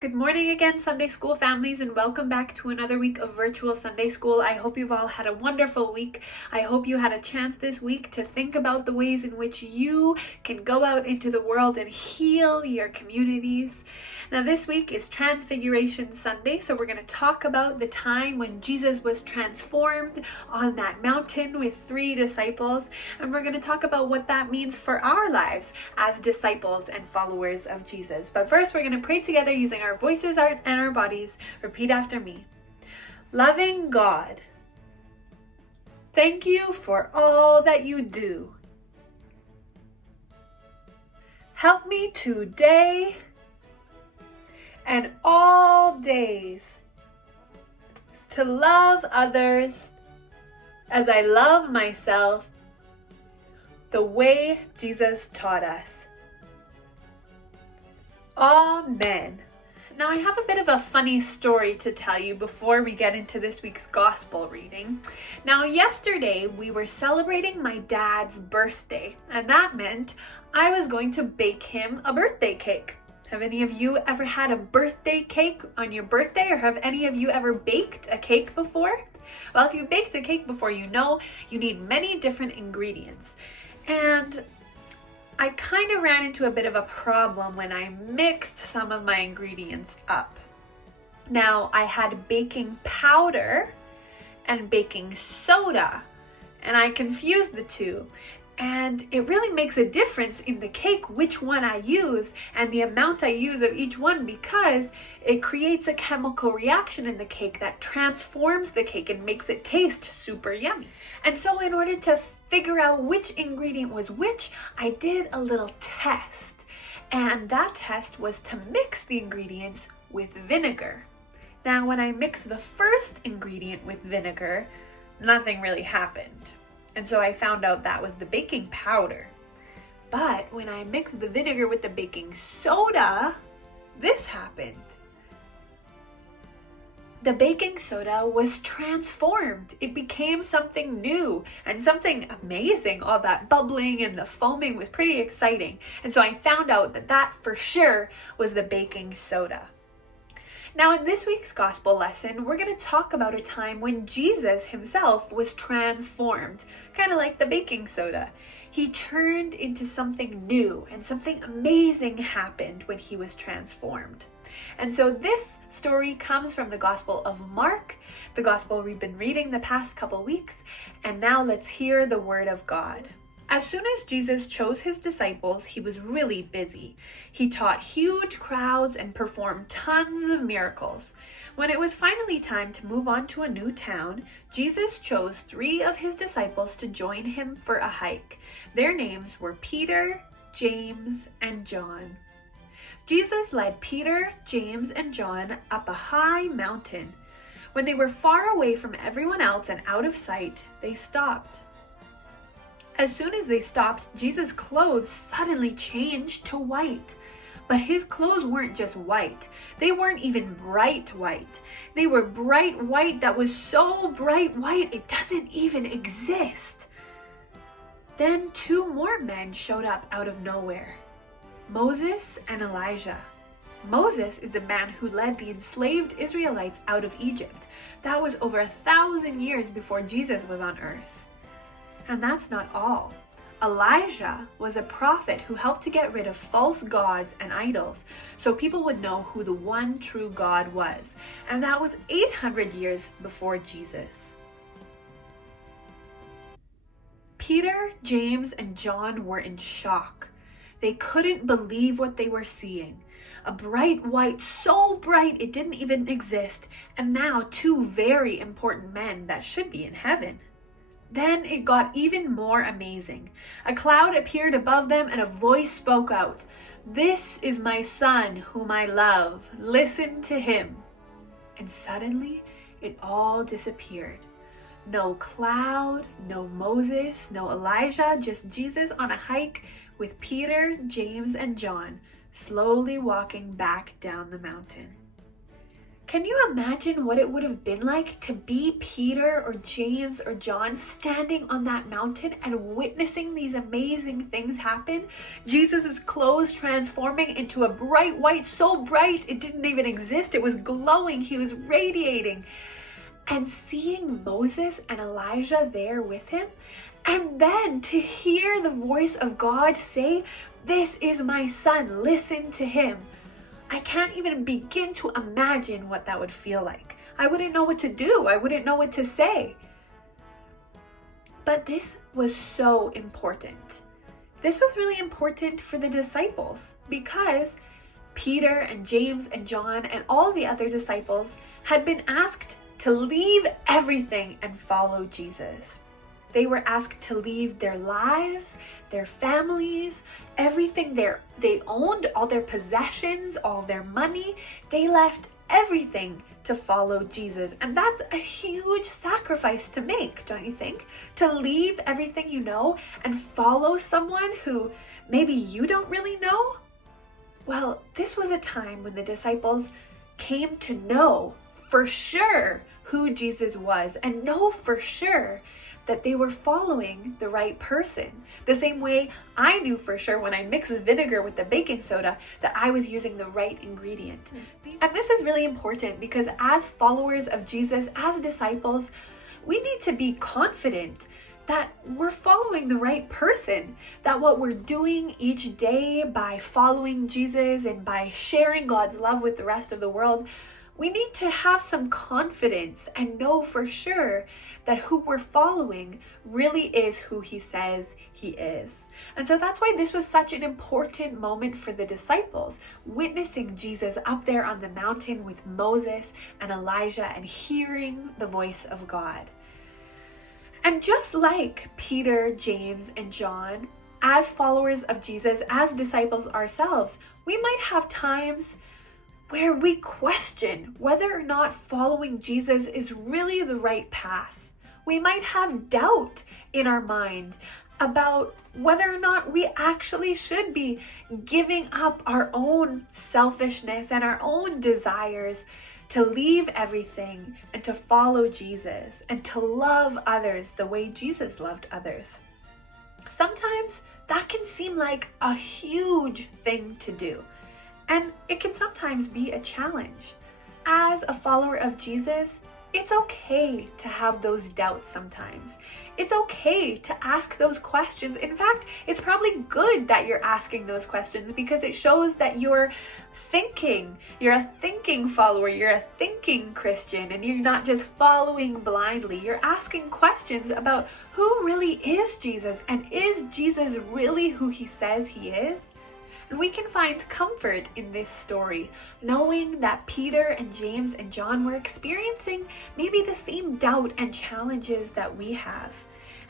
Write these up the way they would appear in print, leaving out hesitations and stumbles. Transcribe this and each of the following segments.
Good morning again, Sunday School families, and welcome back to another week of virtual Sunday School. I hope you've all had a wonderful week. I hope you had a chance this week to think about the ways in which you can go out into the world and heal your communities. Now, this week is Transfiguration Sunday, so we're going to talk about the time when Jesus was transformed on that mountain with 3 disciples, and we're going to talk about what that means for our lives as disciples and followers of Jesus. But first, we're going to pray together using our voices and our bodies. Repeat after me. Loving God, thank you for all that you do. Help me today and all days to love others as I love myself, the way Jesus taught us. Amen. Now, I have a bit of a funny story to tell you before we get into this week's gospel reading. Now, yesterday we were celebrating my dad's birthday, and that meant I was going to bake him a birthday cake. Have any of you ever had a birthday cake on your birthday, or have any of you ever baked a cake before? Well, if you baked a cake before, you know you need many different ingredients. And I kind of ran into a bit of a problem when I mixed some of my ingredients up. Now, I had baking powder and baking soda, and I confused the two. And it really makes a difference in the cake which one I use and the amount I use of each one, because it creates a chemical reaction in the cake that transforms the cake and makes it taste super yummy. And so in order to figure out which ingredient was which, I did a little test. And that test was to mix the ingredients with vinegar. Now, when I mixed the first ingredient with vinegar, nothing really happened. And so I found out that was the baking powder. But when I mixed the vinegar with the baking soda, this happened. The baking soda was transformed. It became something new and something amazing. All that bubbling and the foaming was pretty exciting. And so I found out that that for sure was the baking soda. Now, in this week's gospel lesson, we're going to talk about a time when Jesus himself was transformed, kind of like the baking soda. He turned into something new, and something amazing happened when he was transformed. And so this story comes from the Gospel of Mark, the gospel we've been reading the past couple weeks, and now let's hear the word of God. As soon as Jesus chose his disciples, he was really busy. He taught huge crowds and performed tons of miracles. When it was finally time to move on to a new town, Jesus chose 3 of his disciples to join him for a hike. Their names were Peter, James, and John. Jesus led Peter, James, and John up a high mountain. When they were far away from everyone else and out of sight, they stopped. As soon as they stopped, Jesus' clothes suddenly changed to white. But his clothes weren't just white. They weren't even bright white. They were bright white that was so bright white it doesn't even exist. Then 2 more men showed up out of nowhere. Moses and Elijah. Moses is the man who led the enslaved Israelites out of Egypt. That was over 1,000 years before Jesus was on earth. And that's not all. Elijah was a prophet who helped to get rid of false gods and idols so people would know who the one true God was. And that was 800 years before Jesus. Peter, James, and John were in shock. They couldn't believe what they were seeing. A bright white, so bright it didn't even exist, and now 2 very important men that should be in heaven. Then it got even more amazing. A cloud appeared above them and a voice spoke out, "This is my son whom I love. Listen to him." And suddenly it all disappeared. No cloud, no Moses, no Elijah, just Jesus on a hike with Peter, James, and John, slowly walking back down the mountain. Can you imagine what it would have been like to be Peter or James or John standing on that mountain and witnessing these amazing things happen? Jesus' clothes transforming into a bright white, so bright it didn't even exist. It was glowing. He was radiating. And seeing Moses and Elijah there with him, and then to hear the voice of God say, "This is my son, listen to him." I can't even begin to imagine what that would feel like. I wouldn't know what to do. I wouldn't know what to say. But this was so important. This was really important for the disciples because Peter and James and John and all the other disciples had been asked to leave everything and follow Jesus. They were asked to leave their lives, their families, everything they owned, all their possessions, all their money. They left everything to follow Jesus. And that's a huge sacrifice to make, don't you think? To leave everything you know and follow someone who maybe you don't really know? Well, this was a time when the disciples came to know for sure who Jesus was and know for sure that they were following the right person. The same way I knew for sure when I mixed vinegar with the baking soda that I was using the right ingredient. And this is really important because as followers of Jesus, as disciples, we need to be confident that we're following the right person, that what we're doing each day by following Jesus and by sharing God's love with the rest of the world, we need to have some confidence and know for sure that who we're following really is who he says he is. And so that's why this was such an important moment for the disciples, witnessing Jesus up there on the mountain with Moses and Elijah and hearing the voice of God. And just like Peter, James, and John, as followers of Jesus, as disciples ourselves, we might have times where we question whether or not following Jesus is really the right path. We might have doubt in our mind about whether or not we actually should be giving up our own selfishness and our own desires to leave everything and to follow Jesus and to love others the way Jesus loved others. Sometimes that can seem like a huge thing to do. And it can sometimes be a challenge. As a follower of Jesus, it's okay to have those doubts sometimes. It's okay to ask those questions. In fact, it's probably good that you're asking those questions because it shows that you're thinking. You're a thinking follower. You're a thinking Christian, and you're not just following blindly. You're asking questions about who really is Jesus, and is Jesus really who he says he is? And we can find comfort in this story, knowing that Peter and James and John were experiencing maybe the same doubt and challenges that we have,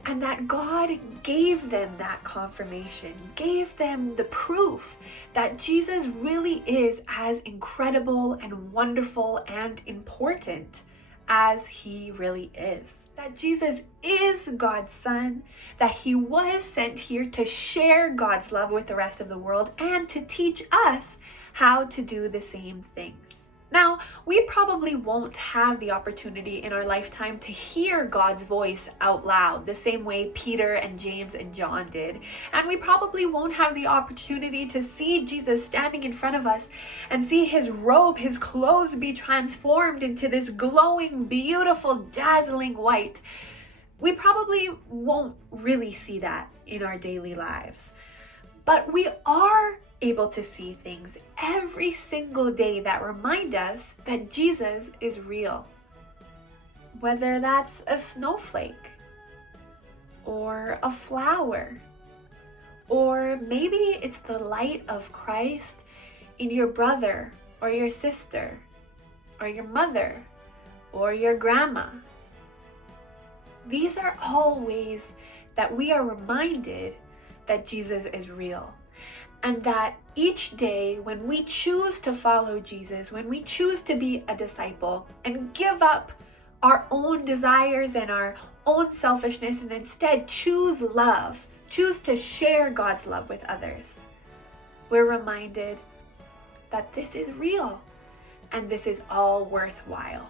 and that God gave them that confirmation, gave them the proof that Jesus really is as incredible and wonderful and important as he really is. That Jesus is God's son, that he was sent here to share God's love with the rest of the world and to teach us how to do the same things. Now, we probably won't have the opportunity in our lifetime to hear God's voice out loud the same way Peter and James and John did. And we probably won't have the opportunity to see Jesus standing in front of us and see his robe, his clothes be transformed into this glowing, beautiful, dazzling white. We probably won't really see that in our daily lives. But we are able to see things every single day that remind us that Jesus is real. Whether that's a snowflake, or a flower, or maybe it's the light of Christ in your brother, or your sister, or your mother, or your grandma. These are all ways that we are reminded that Jesus is real. And that each day when we choose to follow Jesus, when we choose to be a disciple and give up our own desires and our own selfishness and instead choose love, choose to share God's love with others, we're reminded that this is real, and this is all worthwhile.